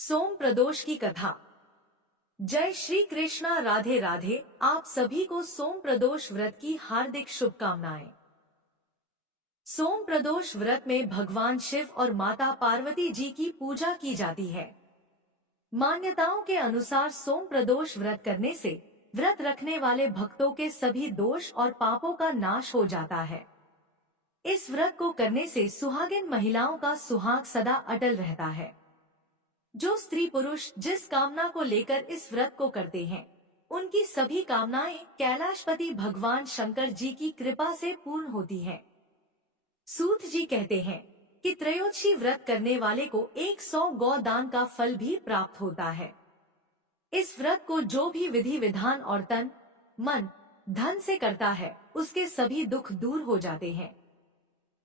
सोम प्रदोष की कथा। जय श्री कृष्णा, राधे राधे। आप सभी को सोम प्रदोष व्रत की हार्दिक शुभकामनाएं। सोम प्रदोष व्रत में भगवान शिव और माता पार्वती जी की पूजा की जाती है। मान्यताओं के अनुसार सोम प्रदोष व्रत करने से व्रत रखने वाले भक्तों के सभी दोष और पापों का नाश हो जाता है। इस व्रत को करने से सुहागिन महिलाओं का सुहाग सदा अटल रहता है। जो स्त्री पुरुष जिस कामना को लेकर इस व्रत को करते हैं, उनकी सभी कामनाएं कैलाशपति भगवान शंकर जी की कृपा से पूर्ण होती हैं। सूत जी कहते हैं कि त्रयोदशी व्रत करने वाले को 100 गौ दान का फल भी प्राप्त होता है। इस व्रत को जो भी विधि विधान और तन, मन, धन से करता है, उसके सभी दुख दूर हो जाते हैं।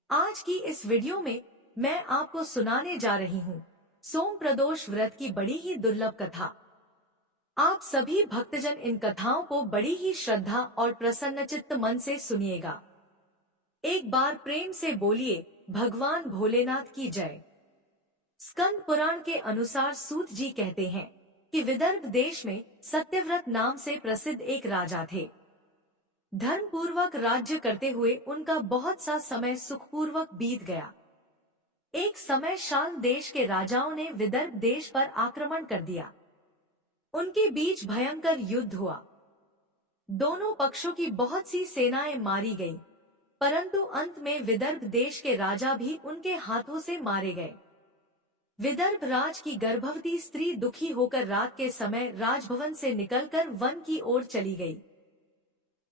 आज की इस वीडियो में मैं आपको सुनाने जा रही हूँ सोम प्रदोष व्रत की बड़ी ही दुर्लभ कथा। आप सभी भक्तजन इन कथाओं को बड़ी ही श्रद्धा और प्रसन्नचित्त मन से सुनिएगा। एक बार प्रेम से बोलिए, भगवान भोलेनाथ की जय। स्कंद पुराण के अनुसार सूत जी कहते हैं कि विदर्भ देश में सत्यव्रत नाम से प्रसिद्ध एक राजा थे। धर्म पूर्वक राज्य करते हुए उनका बहुत सा समय सुखपूर्वक बीत गया। एक समय शाल देश के राजाओं ने विदर्भ देश पर आक्रमण कर दिया। उनके बीच भयंकर युद्ध हुआ। दोनों पक्षों की बहुत सी सेनाएं मारी गईं, परंतु अंत में विदर्भ देश के राजा भी उनके हाथों से मारे गए। विदर्भ राज की गर्भवती स्त्री दुखी होकर रात के समय राजभवन से निकलकर वन की ओर चली गई।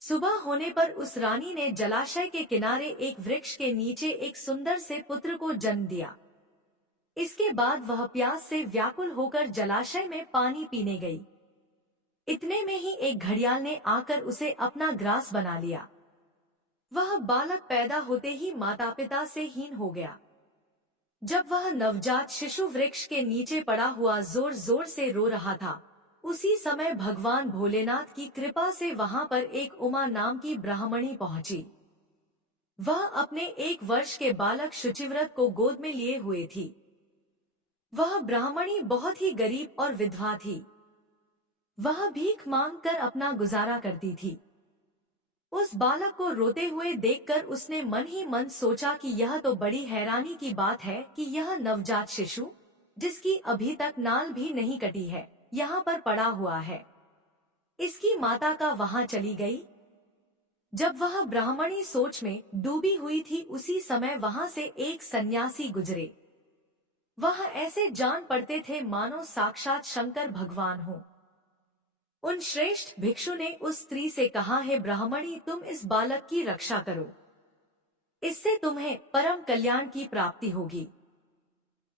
सुबह होने पर उस रानी ने जलाशय के किनारे एक वृक्ष के नीचे एक सुंदर से पुत्र को जन्म दिया। इसके बाद वह प्यास से व्याकुल होकर जलाशय में पानी पीने गई। इतने में ही एक घड़ियाल ने आकर उसे अपना ग्रास बना लिया। वह बालक पैदा होते ही माता पिता से हीन हो गया। जब वह नवजात शिशु वृक्ष के नीचे पड़ा हुआ जोर जोर से रो रहा था, उसी समय भगवान भोलेनाथ की कृपा से वहां पर एक उमा नाम की ब्राह्मणी पहुंची। वह अपने 1 वर्ष के बालक शुचिव्रत को गोद में लिए हुए थी। वह ब्राह्मणी बहुत ही गरीब और विधवा थी। वह भीख मांगकर अपना गुजारा करती थी। उस बालक को रोते हुए देखकर उसने मन ही मन सोचा कि यह तो बड़ी हैरानी की बात है कि यह नवजात शिशु, जिसकी अभी तक नाल भी नहीं कटी है, यहाँ पर पड़ा हुआ है। इसकी माता का वहां चली गई। जब वह ब्राह्मणी सोच में डूबी हुई थी, उसी समय वहां से एक सन्यासी गुजरे। वह ऐसे जान पड़ते थे मानो साक्षात शंकर भगवान हो। उन श्रेष्ठ भिक्षु ने उस स्त्री से कहा, है ब्राह्मणी, तुम इस बालक की रक्षा करो, इससे तुम्हें परम कल्याण की प्राप्ति होगी।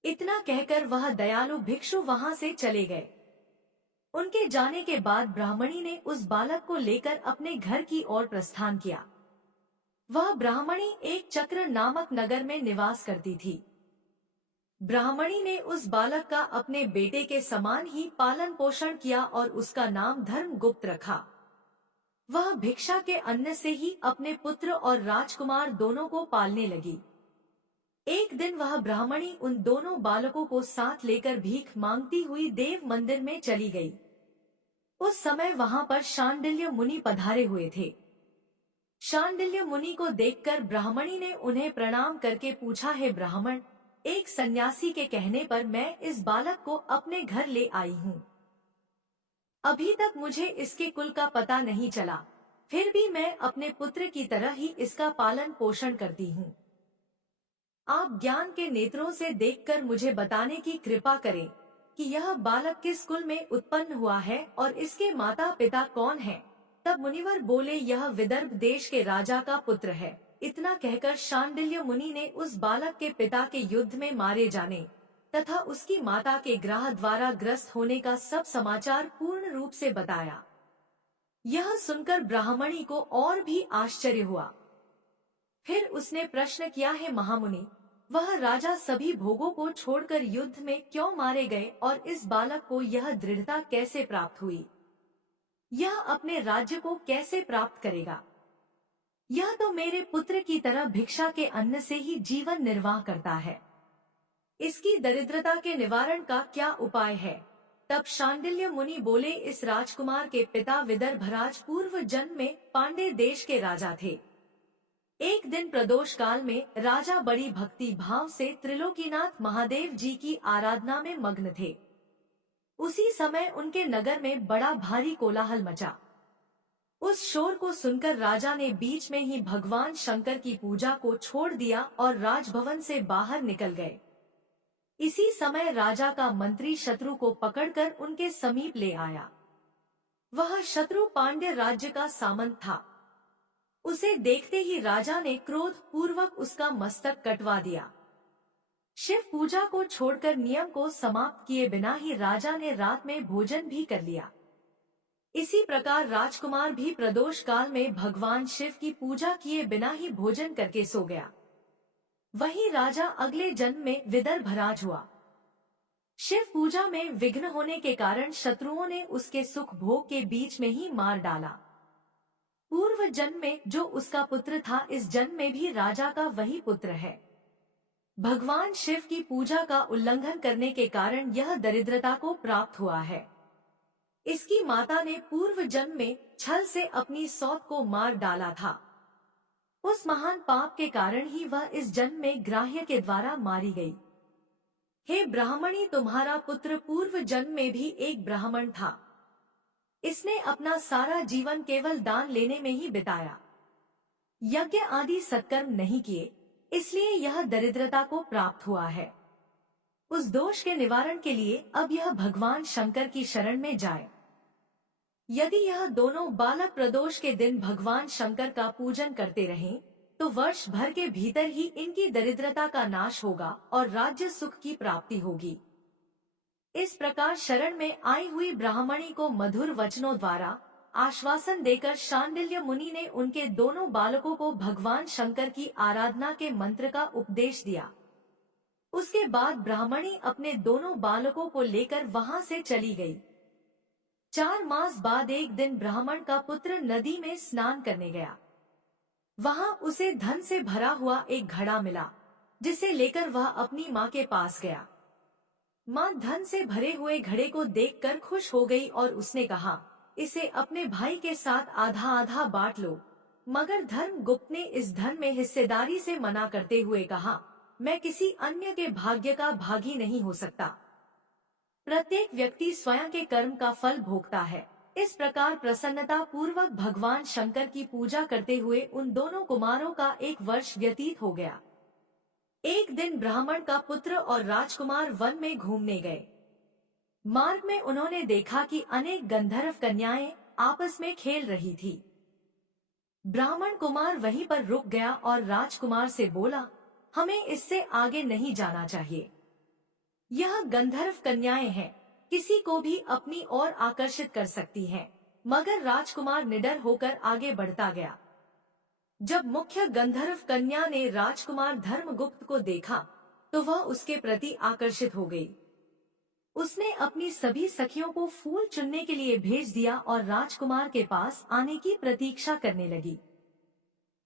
इतना कहकर वह दयालु भिक्षु वहां से चले गए। उनके जाने के बाद ब्राह्मणी ने उस बालक को लेकर अपने घर की ओर प्रस्थान किया। वह ब्राह्मणी एक चक्र नामक नगर में निवास करती थी। ब्राह्मणी ने उस बालक का अपने बेटे के समान ही पालन पोषण किया और उसका नाम धर्मगुप्त रखा। वह भिक्षा के अन्न से ही अपने पुत्र और राजकुमार दोनों को पालने लगी। एक दिन वह ब्राह्मणी उन दोनों बालकों को साथ लेकर भीख मांगती हुई देव मंदिर में चली गई। उस समय वहां पर शांडिल्य मुनि पधारे हुए थे। शांडिल्य मुनि को देखकर ब्राह्मणी ने उन्हें प्रणाम करके पूछा, है ब्राह्मण, एक सन्यासी के कहने पर मैं इस बालक को अपने घर ले आई हूँ। अभी तक मुझे इसके कुल का पता नहीं चला, फिर भी मैं अपने पुत्र की तरह ही इसका पालन पोषण करती हूँ। आप ज्ञान के नेत्रों से देखकर मुझे बताने की कृपा करें कि यह बालक किस कुल में उत्पन्न हुआ है और इसके माता पिता कौन हैं। तब मुनिवर बोले, यह विदर्भ देश के राजा का पुत्र है। इतना कहकर शांडिल्य मुनि ने उस बालक के पिता के युद्ध में मारे जाने तथा उसकी माता के ग्रह द्वारा ग्रस्त होने का सब समाचार पूर्ण रूप से बताया। यह सुनकर ब्राह्मणी को और भी आश्चर्य हुआ। फिर उसने प्रश्न किया, है महामुनि, वह राजा सभी भोगों को छोड़कर युद्ध में क्यों मारे गए और इस बालक को यह दृढ़ता कैसे प्राप्त हुई? यह अपने राज्य को कैसे प्राप्त करेगा? यह तो मेरे पुत्र की तरह भिक्षा के अन्न से ही जीवन निर्वाह करता है। इसकी दरिद्रता के निवारण का क्या उपाय है? तब शांडिल्य मुनि बोले, इस राजकुमार के पिता विदर्भराज पूर्व जन्म में पांडे देश के राजा थे। एक दिन प्रदोष काल में राजा बड़ी भक्ति भाव से त्रिलोकीनाथ महादेव जी की आराधना में मग्न थे। उसी समय उनके नगर में बड़ा भारी कोलाहल मचा। उस शोर को सुनकर राजा ने बीच में ही भगवान शंकर की पूजा को छोड़ दिया और राजभवन से बाहर निकल गए। इसी समय राजा का मंत्री शत्रु को पकड़कर उनके समीप ले आया। वह शत्रु पांड्य राज्य का सामंत था। उसे देखते ही राजा ने क्रोध पूर्वक उसका मस्तक कटवा दिया। शिव पूजा को छोड़कर नियम को समाप्त किए बिना ही राजा ने रात में भोजन भी कर लिया। इसी प्रकार राजकुमार भी प्रदोष काल में भगवान शिव की पूजा किए बिना ही भोजन करके सो गया। वही राजा अगले जन्म में विदर्भराज हुआ। शिव पूजा में विघ्न होने के कारण शत्रुओं ने उसके सुख भोग के बीच में ही मार डाला। पूर्व जन्म में जो उसका पुत्र था, इस जन्म में भी राजा का वही पुत्र है। भगवान शिव की पूजा का उल्लंघन करने के कारण यह दरिद्रता को प्राप्त हुआ है। इसकी माता ने पूर्व जन्म में छल से अपनी सौत को मार डाला था। उस महान पाप के कारण ही वह इस जन्म में ग्राह्य के द्वारा मारी गई। हे ब्राह्मणी, तुम्हारा पुत्र पूर्व जन्म में भी एक ब्राह्मण था। इसने अपना सारा जीवन केवल दान लेने में ही बिताया, यज्ञ आदि सत्कर्म नहीं किए, इसलिए यह दरिद्रता को प्राप्त हुआ है। उस दोष के निवारण के लिए अब यह भगवान शंकर की शरण में जाए। यदि यह दोनों बालक प्रदोष के दिन भगवान शंकर का पूजन करते रहें, तो वर्ष भर के भीतर ही इनकी दरिद्रता का नाश होगा और राज्य सुख की प्राप्ति होगी। इस प्रकार शरण में आई हुई ब्राह्मणी को मधुर वचनों द्वारा आश्वासन देकर शांडिल्य मुनि ने उनके दोनों बालकों को भगवान शंकर की आराधना के मंत्र का उपदेश दिया। उसके बाद ब्राह्मणी अपने दोनों बालकों को लेकर वहां से चली गई। 4 मास बाद एक दिन ब्राह्मण का पुत्र नदी में स्नान करने गया। वहां उसे धन से भरा हुआ एक घड़ा मिला, जिसे लेकर वह अपनी माँ के पास गया। माँ धन से भरे हुए घड़े को देखकर खुश हो गई और उसने कहा, इसे अपने भाई के साथ आधा आधा बांट लो। मगर धर्मगुप्त ने इस धन में हिस्सेदारी से मना करते हुए कहा, मैं किसी अन्य के भाग्य का भागी नहीं हो सकता। प्रत्येक व्यक्ति स्वयं के कर्म का फल भोगता है। इस प्रकार प्रसन्नता पूर्वक भगवान शंकर की पूजा करते हुए उन दोनों कुमारों का 1 वर्ष व्यतीत हो गया। एक दिन ब्राह्मण का पुत्र और राजकुमार वन में घूमने गए। मार्ग में उन्होंने देखा कि अनेक गंधर्व कन्याएं आपस में खेल रही थी। ब्राह्मण कुमार वहीं पर रुक गया और राजकुमार से बोला, हमें इससे आगे नहीं जाना चाहिए। यह गंधर्व कन्याएं हैं, किसी को भी अपनी ओर आकर्षित कर सकती हैं। मगर राजकुमार निडर होकर आगे बढ़ता गया। जब मुख्य गंधर्व कन्या ने राजकुमार धर्मगुप्त को देखा, तो वह उसके प्रति आकर्षित हो गई। उसने अपनी सभी सखियों को फूल चुनने के लिए भेज दिया और राजकुमार के पास आने की प्रतीक्षा करने लगी।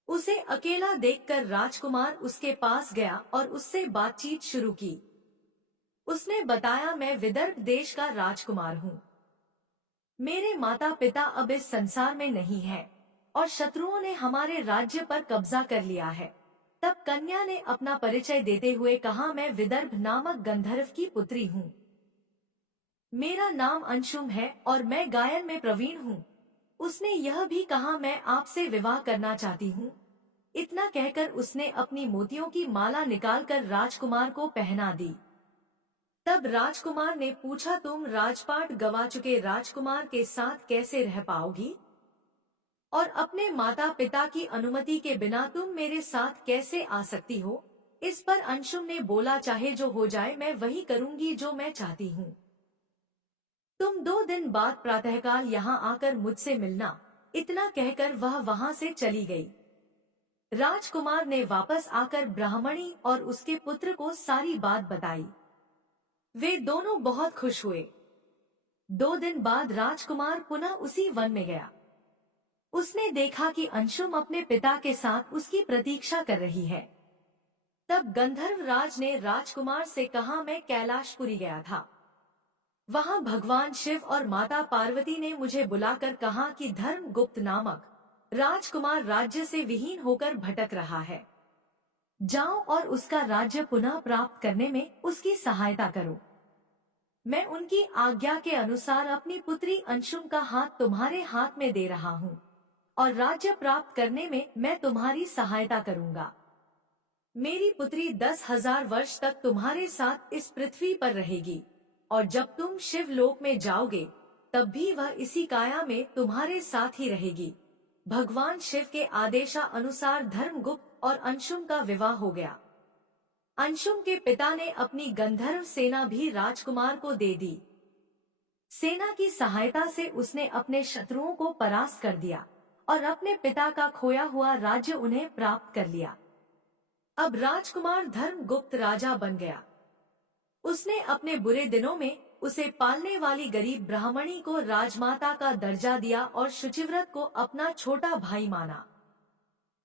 उसे अकेला देखकर राजकुमार उसके पास गया और उससे बातचीत शुरू की। उसने बताया, मैं विदर्भ देश का राजकुमार हूँ। मेरे माता पिता अब इस संसार में नहीं है और शत्रुओं ने हमारे राज्य पर कब्जा कर लिया है। तब कन्या ने अपना परिचय देते हुए कहा, मैं विदर्भ नामक गंधर्व की पुत्री हूँ। मेरा नाम अंशुम है और मैं गायन में प्रवीण हूँ। उसने यह भी कहा, मैं आपसे विवाह करना चाहती हूँ। इतना कहकर उसने अपनी मोतियों की माला निकालकर राजकुमार को पहना दी। तब राजकुमार ने पूछा, तुम राजपाट गवा चुके राजकुमार के साथ कैसे रह पाओगी? और अपने माता पिता की अनुमति के बिना तुम मेरे साथ कैसे आ सकती हो? इस पर अंशुम ने बोला, चाहे जो हो जाए, मैं वही करूंगी जो मैं चाहती हूँ। तुम 2 दिन बाद प्रातःकाल यहाँ आकर मुझसे मिलना। इतना कहकर वह वहां से चली गई। राजकुमार ने वापस आकर ब्राह्मणी और उसके पुत्र को सारी बात बताई। वे दोनों बहुत खुश हुए। 2 दिन बाद राजकुमार पुनः उसी वन में गया। उसने देखा कि अंशुम अपने पिता के साथ उसकी प्रतीक्षा कर रही है। तब गंधर्वराज ने राजकुमार से कहा, मैं कैलाशपुरी गया था। वहां भगवान शिव और माता पार्वती ने मुझे बुलाकर कहा कि धर्मगुप्त नामक राजकुमार राज्य से विहीन होकर भटक रहा है। जाओ और उसका राज्य पुनः प्राप्त करने में उसकी सहायता करो। मैं उनकी आज्ञा के अनुसार अपनी पुत्री अंशुम का हाथ तुम्हारे हाथ में दे रहा हूँ और राज्य प्राप्त करने में मैं तुम्हारी सहायता करूँगा। मेरी पुत्री 10,000 वर्ष तक तुम्हारे साथ इस पृथ्वी पर रहेगी और जब तुम शिवलोक में जाओगे तब भी वह इसी काया में तुम्हारे साथ ही रहेगी। भगवान शिव के आदेशानुसार धर्मगुप्त और अंशुम का विवाह हो गया। अंशुम के पिता ने अपनी गंधर्व सेना भी राजकुमार को दे दी। सेना की सहायता से उसने अपने शत्रुओं को परास्त कर दिया और अपने पिता का खोया हुआ राज्य उन्हें प्राप्त कर लिया। अब राजकुमार धर्मगुप्त राजा बन गया। उसने अपने बुरे दिनों में उसे पालने वाली गरीब ब्राह्मणी को राजमाता का दर्जा दिया और शुचिव्रत को अपना छोटा भाई माना।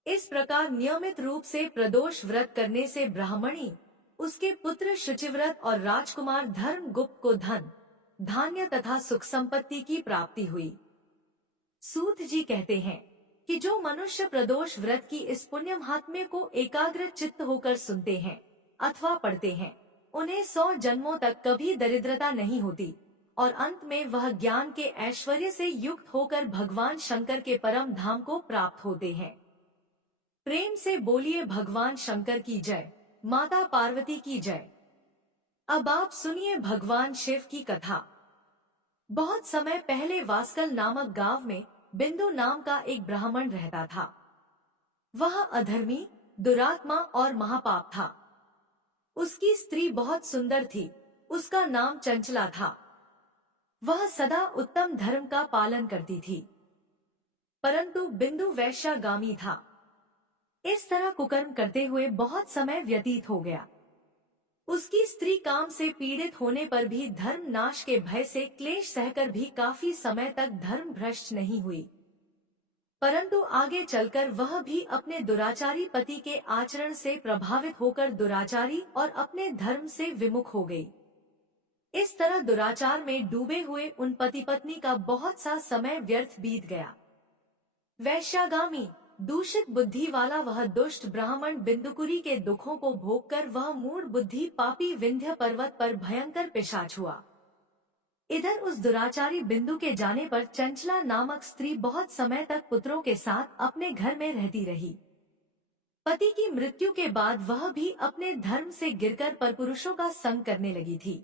इस प्रकार नियमित रूप से प्रदोष व्रत करने से ब्राह्मणी, उसके पुत्र शुचिव्रत और राजकुमार धर्मगुप्त को धन, धान्य तथा सुख संपत्ति की प्राप्ति हुई। सूत जी कहते हैं कि जो मनुष्य प्रदोष व्रत की इस पुण्य महात्म्य को एकाग्र चित्त होकर सुनते हैं अथवा पढ़ते हैं, उन्हें 100 जन्मों तक कभी दरिद्रता नहीं होती और अंत में वह ज्ञान के ऐश्वर्य से युक्त होकर भगवान शंकर के परम धाम को प्राप्त होते हैं। प्रेम से बोलिए भगवान शंकर की जय, माता पार्वती की जय। अब आप सुनिए भगवान शिव की कथा। बहुत समय पहले वास्कल नामक गांव में बिंदु नाम का एक ब्राह्मण रहता था। वह अधर्मी, दुरात्मा और महापाप था। उसकी स्त्री बहुत सुंदर थी। उसका नाम चंचला था। वह सदा उत्तम धर्म का पालन करती थी, परंतु बिंदु वैश्यागामी था। इस तरह कुकर्म करते हुए बहुत समय व्यतीत हो गया। उसकी स्त्री काम से पीड़ित होने पर भी धर्म नाश के भय से क्लेश सहकर भी काफी समय तक धर्म भ्रष्ट नहीं हुई, परंतु आगे चलकर वह भी अपने दुराचारी पति के आचरण से प्रभावित होकर दुराचारी और अपने धर्म से विमुख हो गई। इस तरह दुराचार में डूबे हुए उन पति पत्नी का बहुत सा समय व्यर्थ बीत गया। वैश्यागामी, दूषित बुद्धि वाला वह दुष्ट ब्राह्मण बिंदुकुरी के दुखों को भोगकर वह मूढ़ बुद्धि पापी विंध्य पर्वत पर भयंकर पिशाच हुआ। इधर उस दुराचारी बिंदु के जाने पर चंचला नामक स्त्री बहुत समय तक पुत्रों के साथ अपने घर में रहती रही। पति की मृत्यु के बाद वह भी अपने धर्म से गिरकर परपुरुषों का संग करने लगी थी।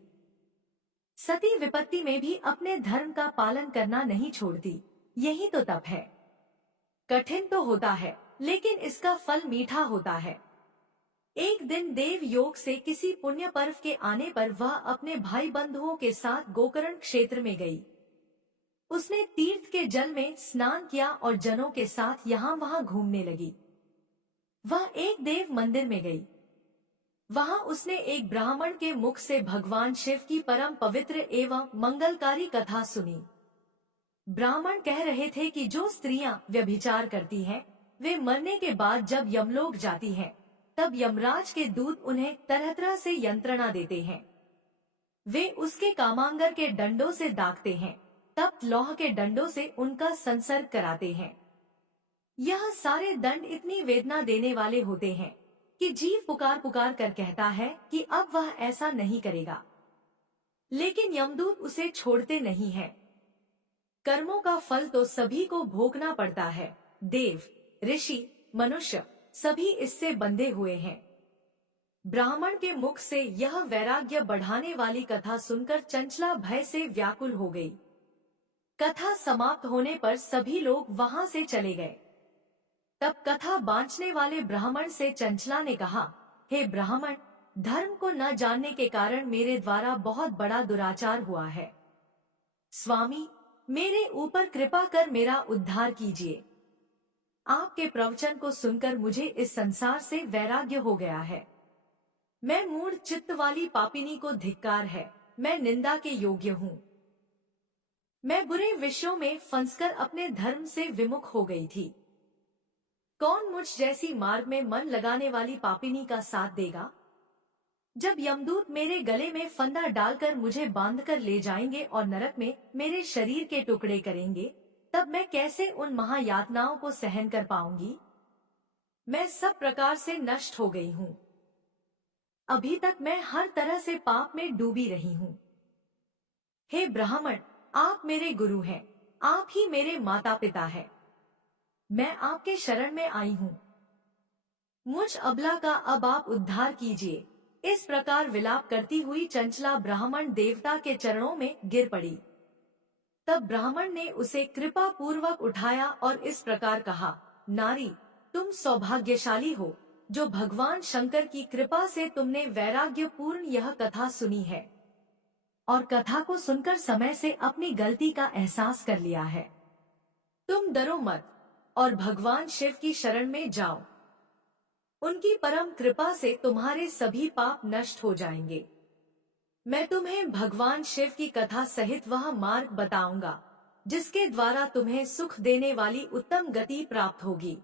सती विपत्ति में भी अपने धर्म का पालन करना नहीं छोड़ती। यही तो तप है। कठिन तो होता है, लेकिन इसका फल मीठा होता है। एक दिन देव योग से किसी पुण्य पर्व के आने पर वह अपने भाई बंधुओं के साथ गोकर्ण क्षेत्र में गई। उसने तीर्थ के जल में स्नान किया और जनों के साथ यहाँ वहाँ घूमने लगी। वह एक देव मंदिर में गई। वहाँ उसने एक ब्राह्मण के मुख से भगवान शिव की परम पवित्र एवं मंगलकारी कथा सुनी। ब्राह्मण कह रहे थे कि जो स्त्रियां व्यभिचार करती हैं, वे मरने के बाद जब यमलोक जाती हैं, तब यमराज के दूत उन्हें तरह तरह से यंत्रणा देते हैं। वे उसके कामांगर के डंडों से दागते हैं, तप्त लौह के डंडों से उनका संसर्ग कराते हैं। यह सारे दंड इतनी वेदना देने वाले होते हैं कि जीव पुकार पुकार कर कहता है कि अब वह ऐसा नहीं करेगा, लेकिन यमदूत उसे छोड़ते नहीं हैं। कर्मों का फल तो सभी को भोगना पड़ता है। देव, ऋषि, मनुष्य सभी इससे बंधे हुए हैं। ब्राह्मण के मुख से यह वैराग्य बढ़ाने वाली कथा सुनकर चंचला भय से व्याकुल हो गई। कथा समाप्त होने पर सभी लोग वहां से चले गए। तब कथा बांचने वाले ब्राह्मण से चंचला ने कहा, हे ब्राह्मण, धर्म को न जानने के कारण मेरे द्वारा बहुत बड़ा दुराचार हुआ है। स्वामी, मेरे ऊपर कृपा कर मेरा उद्धार कीजिए। आपके प्रवचन को सुनकर मुझे इस संसार से वैराग्य हो गया है। मैं मूढ़ चित्त वाली पापिनी को धिक्कार है। मैं निंदा के योग्य हूँ। मैं बुरे विषयों में फंसकर अपने धर्म से विमुख हो गई थी। कौन मुझ जैसी मार्ग में मन लगाने वाली पापिनी का साथ देगा? जब यमदूत मेरे गले में फंदा डालकर मुझे बांधकर ले जाएंगे और नरक में मेरे शरीर के टुकड़े करेंगे, तब मैं कैसे उन महायातनाओं को सहन कर पाऊंगी? मैं सब प्रकार से नष्ट हो गई हूँ। अभी तक मैं हर तरह से पाप में डूबी रही हूँ। हे ब्राह्मण, आप मेरे गुरु हैं, आप ही मेरे माता पिता हैं। मैं आपके शरण में आई हूँ। मुझ अबला का अब आप उद्धार कीजिए। इस प्रकार विलाप करती हुई चंचला ब्राह्मण देवता के चरणों में गिर पड़ी। तब ब्राह्मण ने उसे कृपा पूर्वक उठाया और इस प्रकार कहा, नारी, तुम सौभाग्यशाली हो, जो भगवान शंकर की कृपा से तुमने वैराग्य पूर्ण यह कथा सुनी है और कथा को सुनकर समय से अपनी गलती का एहसास कर लिया है। तुम डरो मत और भगवान शिव की शरण में जाओ। उनकी परम कृपा से तुम्हारे सभी पाप नष्ट हो जाएंगे। मैं तुम्हें भगवान शिव की कथा सहित वह मार्ग बताऊंगा जिसके द्वारा तुम्हें सुख देने वाली उत्तम गति प्राप्त होगी।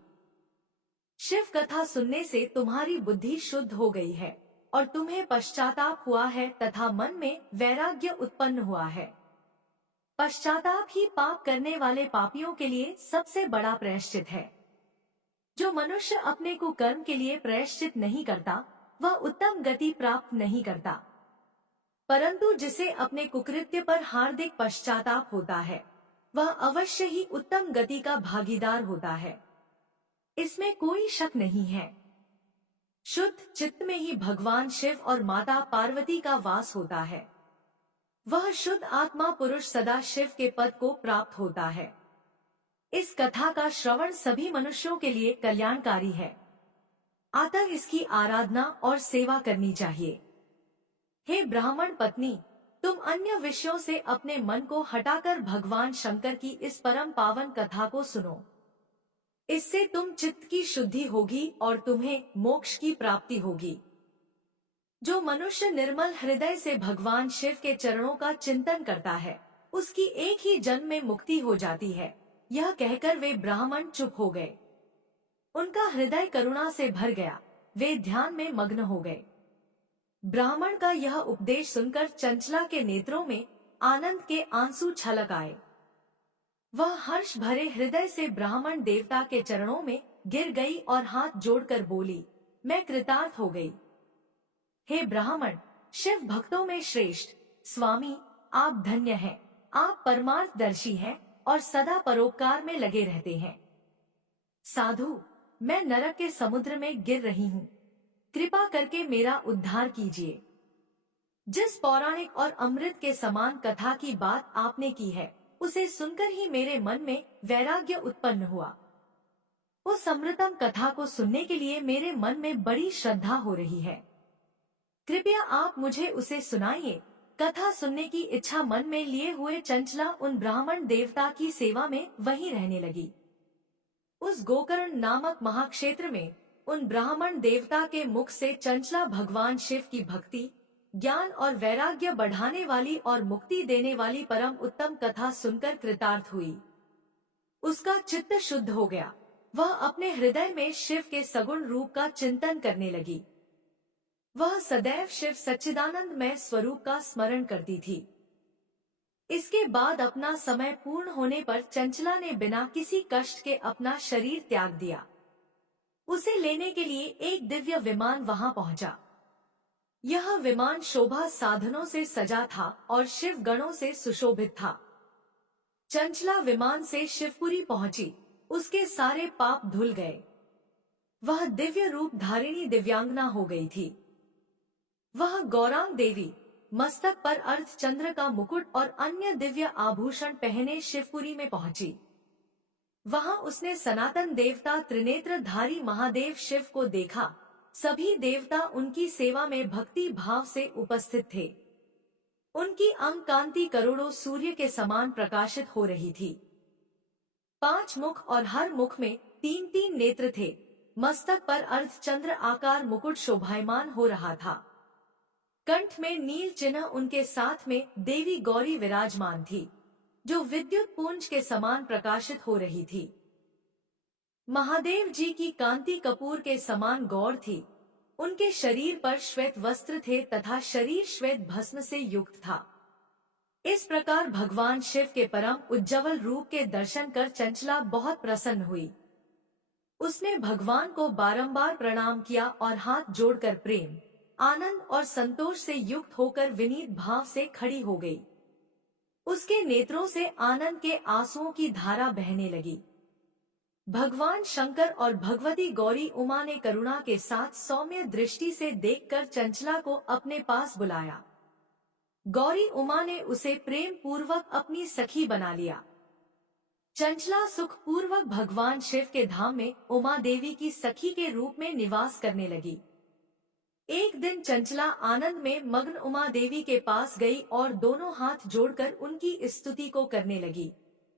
शिव कथा सुनने से तुम्हारी बुद्धि शुद्ध हो गई है और तुम्हें पश्चाताप हुआ है तथा मन में वैराग्य उत्पन्न हुआ है। पश्चाताप ही पाप करने वाले पापियों के लिए सबसे बड़ा प्रायश्चित है। जो मनुष्य अपने कुकर्म के लिए प्रायश्चित नहीं करता, वह उत्तम गति प्राप्त नहीं करता, परंतु जिसे अपने कुकृत्य पर हार्दिक पश्चाताप होता है, वह अवश्य ही उत्तम गति का भागीदार होता है। इसमें कोई शक नहीं है। शुद्ध चित्त में ही भगवान शिव और माता पार्वती का वास होता है। वह शुद्ध आत्मा पुरुष सदा शिव के पद को प्राप्त होता है। इस कथा का श्रवण सभी मनुष्यों के लिए कल्याणकारी है, अतः इसकी आराधना और सेवा करनी चाहिए। हे ब्राह्मण पत्नी, तुम अन्य विषयों से अपने मन को हटाकर भगवान शंकर की इस परम पावन कथा को सुनो। इससे तुम चित्त की शुद्धि होगी और तुम्हें मोक्ष की प्राप्ति होगी। जो मनुष्य निर्मल हृदय से भगवान शिव के चरणों का चिंतन करता है, उसकी एक ही जन्म में मुक्ति हो जाती है। यह कहकर वे ब्राह्मण चुप हो गए। उनका हृदय करुणा से भर गया, वे ध्यान में मग्न हो गए। ब्राह्मण का यह उपदेश सुनकर चंचला के नेत्रों में आनंद के आंसू छलक आए। वह हर्ष भरे हृदय से ब्राह्मण देवता के चरणों में गिर गई और हाथ जोड़कर बोली, मैं कृतार्थ हो गई। हे ब्राह्मण, शिव भक्तों में श्रेष्ठ स्वामी, आप धन्य हैं। आप परमार्थदर्शी हैं और सदा परोपकार में लगे रहते हैं। साधु, मैं नरक के समुद्र में गिर रही हूँ, कृपा करके मेरा उद्धार कीजिए। जिस पौराणिक और अमृत के समान कथा की बात आपने की है, उसे सुनकर ही मेरे मन में वैराग्य उत्पन्न हुआ। उस अमृतम कथा को सुनने के लिए मेरे मन में बड़ी श्रद्धा हो रही है। कृपया आप मुझे उसे सुनाइए। कथा सुनने की इच्छा मन में लिए हुए चंचला उन ब्राह्मण देवता की सेवा में वहीं रहने लगी। उस गोकर्ण नामक महाक्षेत्र में उन ब्राह्मण देवता के मुख से चंचला भगवान शिव की भक्ति, ज्ञान और वैराग्य बढ़ाने वाली और मुक्ति देने वाली परम उत्तम कथा सुनकर कृतार्थ हुई। उसका चित्त शुद्ध हो गया। वह अपने हृदय में शिव के सगुण रूप का चिंतन करने लगी। वह सदैव शिव सच्चिदानंदमय स्वरूप का स्मरण करती थी। इसके बाद अपना समय पूर्ण होने पर चंचला ने बिना किसी कष्ट के अपना शरीर त्याग दिया। उसे लेने के लिए एक दिव्य विमान वहां पहुंचा। यह विमान शोभा साधनों से सजा था और शिव गणों से सुशोभित था। चंचला विमान से शिवपुरी पहुंची। उसके सारे पाप धुल गए। वह दिव्य रूप धारिणी दिव्यांगना हो गई थी। वह गौरांग देवी मस्तक पर अर्धचंद्र का मुकुट और अन्य दिव्य आभूषण पहने शिवपुरी में पहुंची। वहां उसने सनातन देवता त्रिनेत्रधारी महादेव शिव को देखा। सभी देवता उनकी सेवा में भक्ति भाव से उपस्थित थे। उनकी अंग कांति करोड़ों सूर्य के समान प्रकाशित हो रही थी। 5 मुख और हर मुख में 3-3 नेत्र थे। मस्तक पर अर्धचंद्र आकार मुकुट शोभायमान हो रहा था। कंठ में नील चिन्ह उनके साथ में देवी गौरी विराजमान थी, जो विद्युत पुंज के समान प्रकाशित हो रही थी। महादेव जी की कांति कपूर के समान गौर थी। उनके शरीर पर श्वेत वस्त्र थे तथा शरीर श्वेत भस्म से युक्त था। इस प्रकार भगवान शिव के परम उज्ज्वल रूप के दर्शन कर चंचला बहुत प्रसन्न हुई। उसने भगवान को बारंबार प्रणाम किया और हाथ जोड़कर प्रेम, आनंद और संतोष से युक्त होकर विनीत भाव से खड़ी हो गई। उसके नेत्रों से आनंद के आंसुओं की धारा बहने लगी। भगवान शंकर और भगवती गौरी उमा ने करुणा के साथ सौम्य दृष्टि से देखकर चंचला को अपने पास बुलाया। गौरी उमा ने उसे प्रेम पूर्वक अपनी सखी बना लिया। चंचला सुख पूर्वक भगवान शिव के धाम में उमा देवी की सखी के रूप में निवास करने लगी। एक दिन चंचला आनंद में मग्न उमा देवी के पास गई और दोनों हाथ जोड़कर उनकी स्तुति को करने लगी।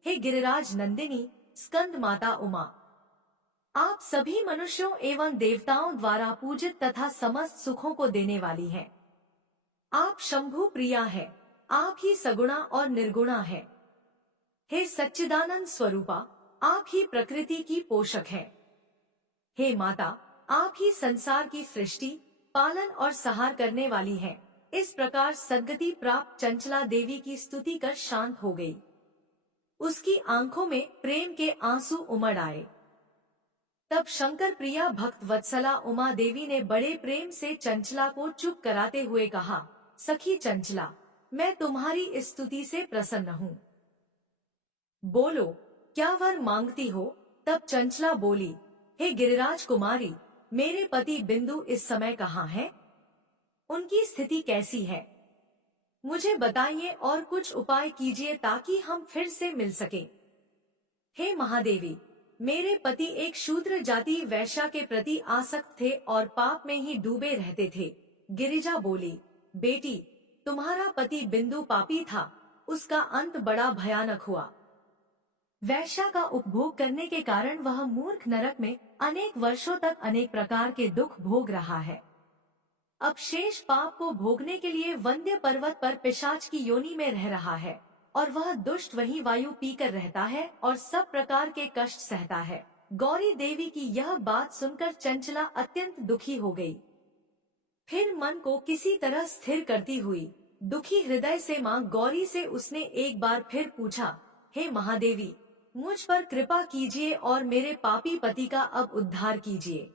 हे गिरिराज नंदिनी, स्कंद माता उमा, आप सभी मनुष्यों एवं देवताओं द्वारा पूजित तथा समस्त सुखों को देने वाली हैं। आप शंभु प्रिया है, आप ही सगुणा और निर्गुणा है। हे सच्चिदानंद स्वरूपा, आप ही प्रकृति की पोषक है। हे माता, आप ही संसार की सृष्टि, पालन और सहार करने वाली हैं। इस प्रकार सद्गति प्राप्त चंचला देवी की स्तुति कर शांत हो गई। उसकी आंखों में प्रेम के आंसू उमड़ आए। तब शंकर प्रिया भक्त वत्सला उमा देवी ने बड़े प्रेम से चंचला को चुप कराते हुए कहा, सखी चंचला, मैं तुम्हारी स्तुति से प्रसन्न हूँ। बोलो, क्या वर मांगती हो? तब चंचला बोली, हे गिरिराज कुमारी, मेरे पति बिंदु इस समय कहाँ हैं? उनकी स्थिति कैसी है? मुझे बताइए और कुछ उपाय कीजिए ताकि हम फिर से मिल सके। हे महादेवी, मेरे पति एक शूद्र जाति वैश्या के प्रति आसक्त थे और पाप में ही डूबे रहते थे। गिरिजा बोली, बेटी, तुम्हारा पति बिंदु पापी था, उसका अंत बड़ा भयानक हुआ। वैश्या का उपभोग करने के कारण वह मूर्ख नरक में अनेक वर्षों तक अनेक प्रकार के दुख भोग रहा है। अब शेष पाप को भोगने के लिए वंद्य पर्वत पर पिशाच की योनि में रह रहा है और वह दुष्ट वही वायु पीकर रहता है और सब प्रकार के कष्ट सहता है। गौरी देवी की यह बात सुनकर चंचला अत्यंत दुखी हो गई। फिर मन को किसी तरह स्थिर करती हुई दुखी हृदय से मां गौरी से उसने एक बार फिर पूछा, हे महादेवी, मुझ पर कृपा कीजिए और मेरे पापी पति का अब उद्धार कीजिए।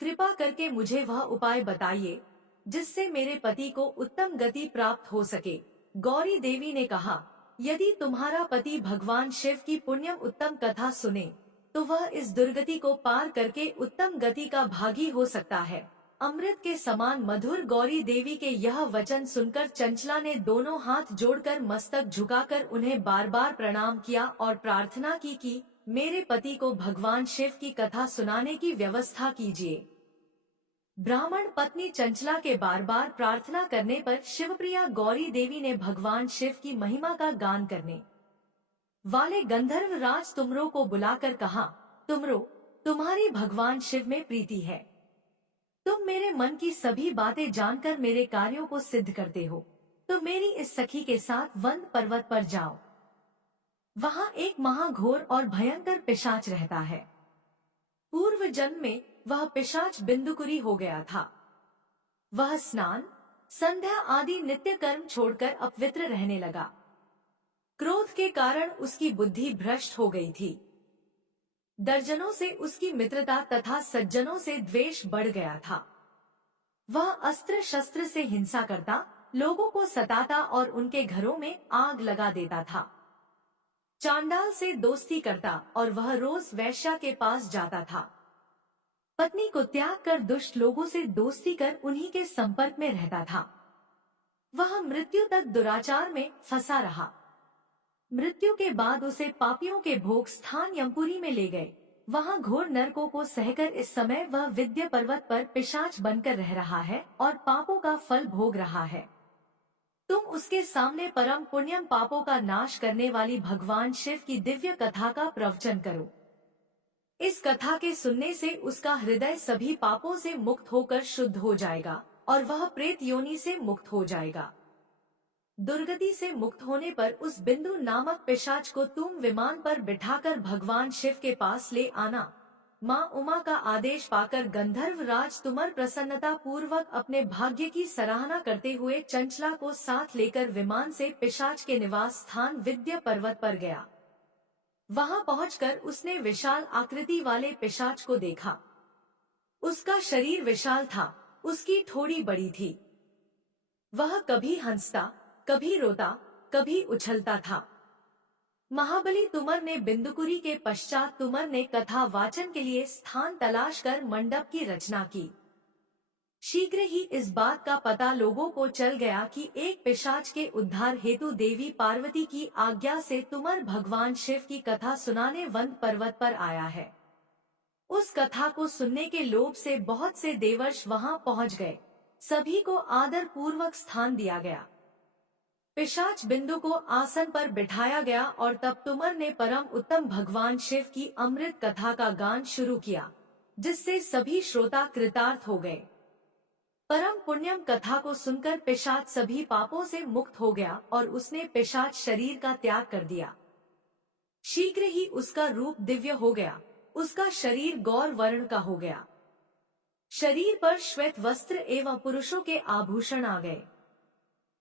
कृपा करके मुझे वह उपाय बताइए जिससे मेरे पति को उत्तम गति प्राप्त हो सके। गौरी देवी ने कहा, यदि तुम्हारा पति भगवान शिव की पुण्यम उत्तम कथा सुने तो वह इस दुर्गति को पार करके उत्तम गति का भागी हो सकता है। अमृत के समान मधुर गौरी देवी के यह वचन सुनकर चंचला ने दोनों हाथ जोड़कर मस्तक झुकाकर उन्हें बार बार प्रणाम किया और प्रार्थना की कि मेरे पति को भगवान शिव की कथा सुनाने की व्यवस्था कीजिए। ब्राह्मण पत्नी चंचला के बार बार प्रार्थना करने पर शिवप्रिया गौरी देवी ने भगवान शिव की महिमा का गान करने वाले गंधर्व राज तुमरो को बुलाकर कहा, तुमरो, तुम्हारी भगवान शिव में प्रीति है। तुम मेरे मन की सभी बातें जानकर मेरे कार्यों को सिद्ध करते हो, तो मेरी इस सखी के साथ वंद पर्वत पर जाओ। वहाँ एक महाघोर और भयंकर पिशाच रहता है। पूर्व जन्म में वह पिशाच बिंदुकुरी हो गया था। वह स्नान, संध्या आदि नित्य कर्म छोड़कर अपवित्र रहने लगा। क्रोध के कारण उसकी बुद्धि भ्रष्ट हो गई थी। दर्जनों से उसकी मित्रता तथा सज्जनों से द्वेष बढ़ गया था। वह अस्त्र शस्त्र से हिंसा करता, लोगों को सताता और उनके घरों में आग लगा देता था। चांडाल से दोस्ती करता और वह रोज वैश्या के पास जाता था। पत्नी को त्याग कर दुष्ट लोगों से दोस्ती कर उन्हीं के संपर्क में रहता था। वह मृत्यु तक दुराचार में फंसा रहा। मृत्यु के बाद उसे पापियों के भोग स्थान यमपुरी में ले गए। वहाँ घोर नरकों को सहकर इस समय वह विद्या पर्वत पर पिशाच बनकर रह रहा है और पापों का फल भोग रहा है। तुम उसके सामने परम पुण्यम पापों का नाश करने वाली भगवान शिव की दिव्य कथा का प्रवचन करो। इस कथा के सुनने से उसका हृदय सभी पापों से मुक्त होकर शुद्ध हो जाएगा और वह प्रेत योनि से मुक्त हो जाएगा। दुर्गति से मुक्त होने पर उस बिंदु नामक पिशाच को तुम विमान पर बिठाकर भगवान शिव के पास ले आना। माँ उमा का आदेश पाकर गंधर्व राज तुमर प्रसन्नता पूर्वक अपने भाग्य की सराहना करते हुए चंचला को साथ लेकर विमान से पिशाच के निवास स्थान विद्या पर्वत पर गया। वहां पहुंचकर उसने विशाल आकृति वाले पिशाच को देखा। उसका शरीर विशाल था, उसकी ठोड़ी बड़ी थी। वह कभी हंसता, कभी रोता, कभी उछलता था। महाबली तुमर ने बिंदुकुरी के पश्चात तुमर ने कथा वाचन के लिए स्थान तलाश कर मंडप की रचना की। शीघ्र ही इस बात का पता लोगों को चल गया कि एक पिशाच के उद्धार हेतु देवी पार्वती की आज्ञा से तुमर भगवान शिव की कथा सुनाने वंद पर्वत पर आया है। उस कथा को सुनने के लोभ से बहुत से देवर्ष वहां पहुंच गए। सभी को आदर पूर्वक स्थान दिया गया। पिशाच बिंदु को आसन पर बिठाया गया और तब तुमर ने परम उत्तम भगवान शिव की अमृत कथा का गान शुरू किया, जिससे सभी श्रोता कृतार्थ हो गए। परम पुण्यम कथा को सुनकर पिशाच सभी पापों से मुक्त हो गया और उसने पिशाच शरीर का त्याग कर दिया। शीघ्र ही उसका रूप दिव्य हो गया, उसका शरीर गौर वर्ण का हो गया। शरीर पर श्वेत वस्त्र एवं पुरुषों के आभूषण आ गए।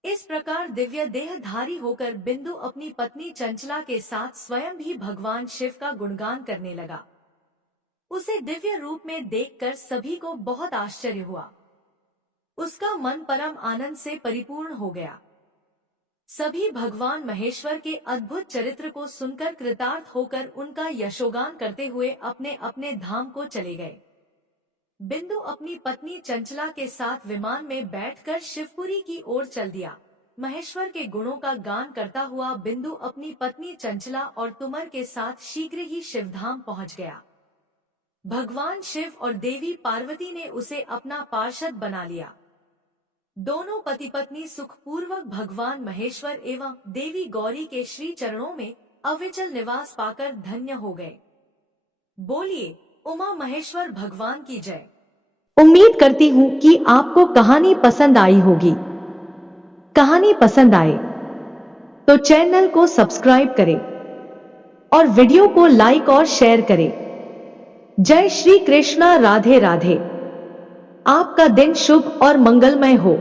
इस प्रकार दिव्य देहधारी होकर बिंदु अपनी पत्नी चंचला के साथ स्वयं भी भगवान शिव का गुणगान करने लगा। उसे दिव्य रूप में देखकर सभी को बहुत आश्चर्य हुआ। उसका मन परम आनंद से परिपूर्ण हो गया। सभी भगवान महेश्वर के अद्भुत चरित्र को सुनकर कृतार्थ होकर उनका यशोगान करते हुए अपने अपने धाम को चले गए। बिंदु अपनी पत्नी चंचला के साथ विमान में बैठकर शिवपुरी की ओर चल दिया। महेश्वर के गुणों का गान करता हुआ बिंदु अपनी पत्नी चंचला और तुमर के साथ शीघ्र ही शिवधाम पहुंच गया। भगवान शिव और देवी पार्वती ने उसे अपना पार्षद बना लिया। दोनों पति पत्नी सुखपूर्वक भगवान महेश्वर एवं देवी गौरी के श्री चरणों में अविचल निवास पाकर धन्य हो गए। बोलिए उमा महेश्वर भगवान की जय। उम्मीद करती हूँ कि आपको कहानी पसंद आई होगी। कहानी पसंद आए तो चैनल को सब्सक्राइब करें और वीडियो को लाइक और शेयर करें। जय श्री कृष्णा, राधे राधे। आपका दिन शुभ और मंगलमय हो।